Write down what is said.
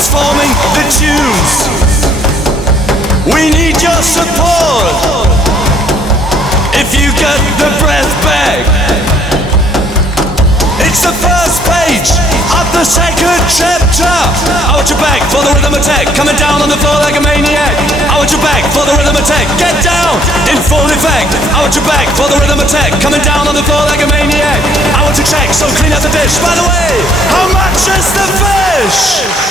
transforming the tunes. We need your support. If you get the breath back, it's the first page of the second chapter. I want you back for the rhythm attack, coming down on the floor like a maniac. I want you back for the rhythm attack, get down in full effect. I want you back for the rhythm attack, coming down on the floor like a maniac. I want you check, so clean out the dish. By the way, how much is the fish?